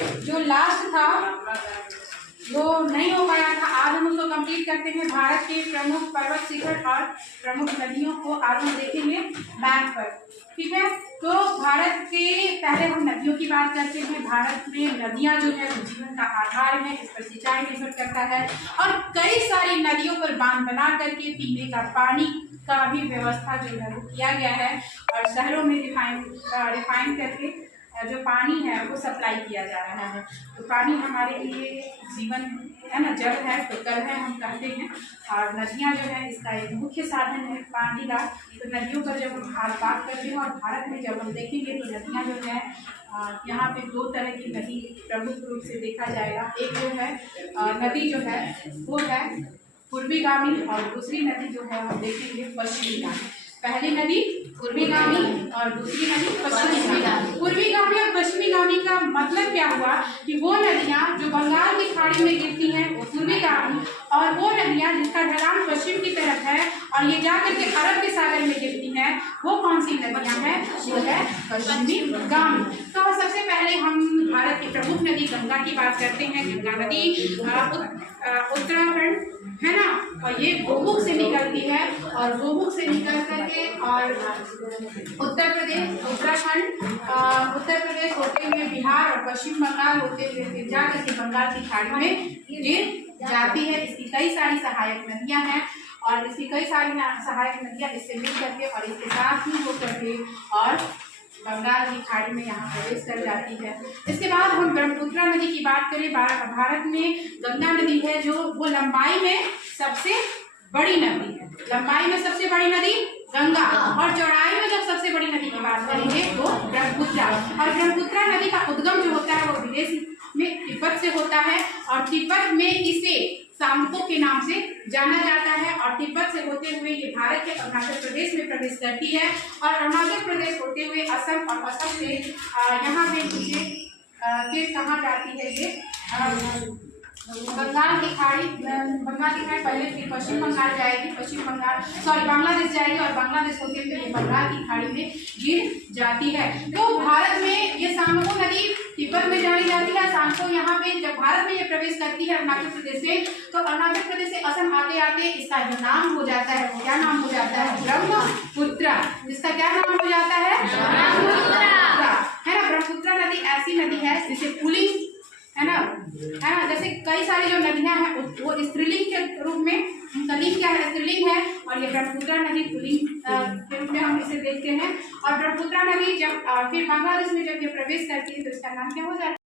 जो लास्ट था वो नहीं हो पाया था, आज हम उसको कंप्लीट करते हैं। भारत के प्रमुख पर्वत शिखर और प्रमुख नदियों को आज हम देखेंगे मैप पर, ठीक है। तो भारत के पहले हम नदियों की बात करते हैं। भारत में नदियां जो है वो जीवन का आधार है, इस पर सिंचाई निर्भर करता है और कई सारी नदियों पर बांध बना करके पीने का पानी का भी व्यवस्था जो है वो किया गया है और शहरों में रिफाइन करके जो पानी है वो सप्लाई किया जा रहा है। तो पानी हमारे लिए जीवन है ना, जल है तो कल है हम कहते हैं। और नदियाँ जो है इसका एक मुख्य साधन है पानी का। तो नदियों पर जब हम आज बात करते हैं और भारत में जब हम देखेंगे तो नदियाँ जो है यहाँ पे दो तरह की नदी प्रमुख रूप से देखा जाएगा। एक जो है नदी जो है वो है पूर्वीगामी और दूसरी नदी जो है हम देखेंगे पश्चिमीगामी। पहली नदी पूर्वीगामी और दूसरी नदी पश्चिमीगामी। पूर्वीगामी और पश्चिमीगामी का मतलब क्या हुआ कि वो नदियाँ जो बंगाल की खाड़ी में गिरती हैं वो पूर्वीगामी, और वो नदियाँ जिसका ढलान पश्चिम की तरफ है और ये जाकर के अरब के सागर में गिरती हैं, वो कौन सी नदियाँ हैं? वो है पश्चिमीगामी। तो सबसे पहले हम भारत की प्रमुख नदी गंगा की बात करते हैं। गंगा नदी उत्तराखंड है ना, और ये गोमुख से निकलती है और गोमुख से निकल करके और उत्तर प्रदेश उत्तर प्रदेश होते हुए बिहार और पश्चिम बंगाल होते हुए फिर जाकर के बंगाल की खाड़ी में गिर जाती है। इसकी कई सारी सहायक नदियां हैं और इसकी कई सारी सहायक नदियां इससे मिल करके और इसके साथ ही होकर के और बंगाल की खाड़ी में यहाँ प्रवेश कर जाती है। इसके बाद हम ब्रह्मपुत्र नदी की बात करें। भारत में गंगा नदी है जो वो लंबाई में सबसे बड़ी नदी है। लंबाई में सबसे बड़ी नदी गंगा और चौड़ाई में जब सबसे बड़ी नदी की बात करेंगे तो ब्रह्मपुत्र। और ब्रह्मपुत्र नदी का उद्गम जो होता है वो विदेश में तिब्बत से होता है और तिब्बत में इसे सामको के नाम से जाना जाता है और तिब्बत से होते हुए ये भारत के अरुणाचल प्रदेश में प्रवेश करती है और अरुणाचल प्रदेश होते हुए असम और असम से यहाँ पे फिर कहाँ जाती है ये बंगाल की खाड़ी पहले फिर पश्चिम बंगाल जाएगी, बांग्लादेश जाएगी और बांग्लादेश होते हुए ये बंगाल की खाड़ी में गिर जाती है। तो भारत में ये सामको नदी तिब्बत में जानी जाती है। सामको यहाँ पे जब भारत में ये प्रवेश करती है अरुणाचल प्रदेश से, तो अरुणाचल प्रदेश से असम आते आते इसका जो नाम हो जाता है वो क्या नाम हो जाता है? ब्रह्मपुत्र। जिसका क्या नाम हो जाता है? ब्रह्मपुत्र है ना। ब्रह्मपुत्र नदी ऐसी नदी है जिसे पुलिंग है ना, जैसे कई सारी जो नदियां हैं वो स्त्रीलिंग के रूप में, उनका लिंग क्या है? स्त्रीलिंग है और ये ब्रह्मपुत्र नदी पुलिंग के रूप में हम इसे देखते हैं। और ब्रह्मपुत्र नदी जब फिर बांग्लादेश में जब ये प्रवेश करती है तो इसका नाम क्या हो जाता है?